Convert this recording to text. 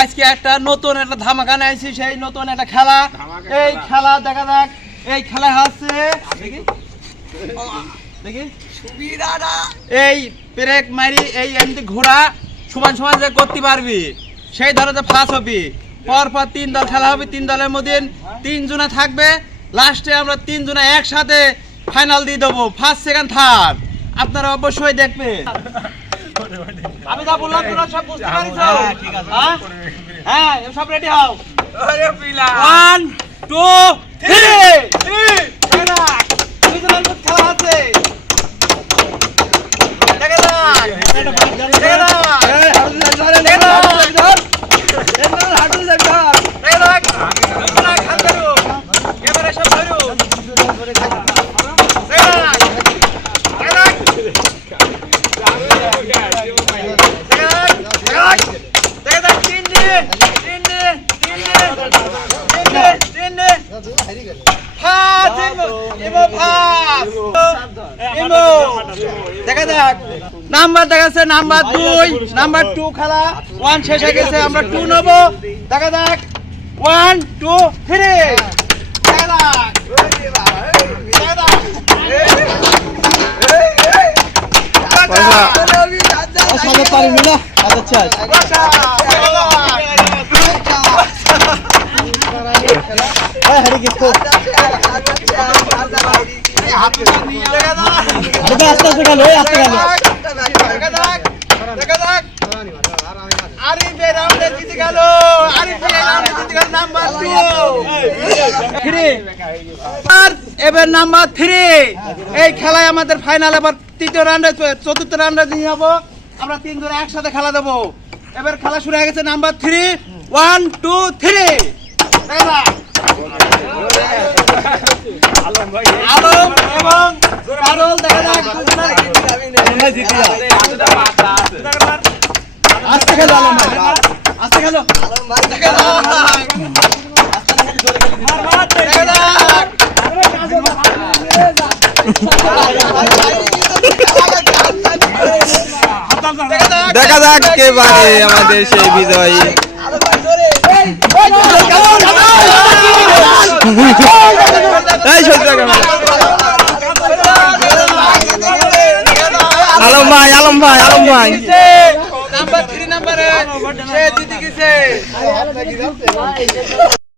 আজকে একটা নতুন একটা ধামাকানে আইছি সেই নতুন একটা খেলা। এই খেলা। দেখা যাক এই খেলা হচ্ছে দেখি। এই ব্রেক মারি এই এমনি ঘোড়া সমান সমান যে করতে পারবি সেই ধরো যে ফার্স্ট হবি। পর পর তিন দল খেলা হবে তিন দলের মধ্যে তিন জনা থাকবে। লাস্টে আমরা তিন জনা একসাথে ফাইনাল দিয়ে দেবো। ফার্স্ট সেকেন্ড থার্ড আপনারা অবশ্যই দেখবেন। আমি যা বললাম তোরা সব বুঝতে পারিস ঠিক আছে। হ্যাঁ? হ্যাঁ সব রেডি হও। ওয়ান টু থ্রি খেলা খেলা আছে দেখে যাক দেখে যাক দেখে যাক দেখে যাক তোমরা খান ধরো এবারে সব ধরো দেখে যাক দেখে যাক নাম্বার দেখাচ্ছে নাম্বার দুই নাম্বার টু খেলা। ওয়ান শেষ হয়ে গেছে আমরা টু নেব। দেখা যাক। ওয়ান টু থ্রি দেখা দেখা পারিনি না আচ্ছা হারি গেছো আস্তে আস্তে আস্তে গেল রাউন্ডে জিতে গেল আর এবার নাম্বার থ্রি এই খেলায় আমাদের ফাইনাল এবার তৃতীয় রাউন্ডে চতুর্থ রাউন্ডে নিয়ে যাব। আমরা তিনজন একসাথে খেলা দেবো। এবার খেলা শুরু হয়ে গেছে number three one two three Alam এবং কারল দেখা যাক আস্তে গেল আলম ভাই আস্তে গেল দেখা যাক দেখা যাক দেখা যাক কে পারে আমাদের সেই বিজয়ী আলম ভাই আলম ভাই আলম ভাই। নাম্বার থ্রি নাম্বারে। সে জিতে গেছে।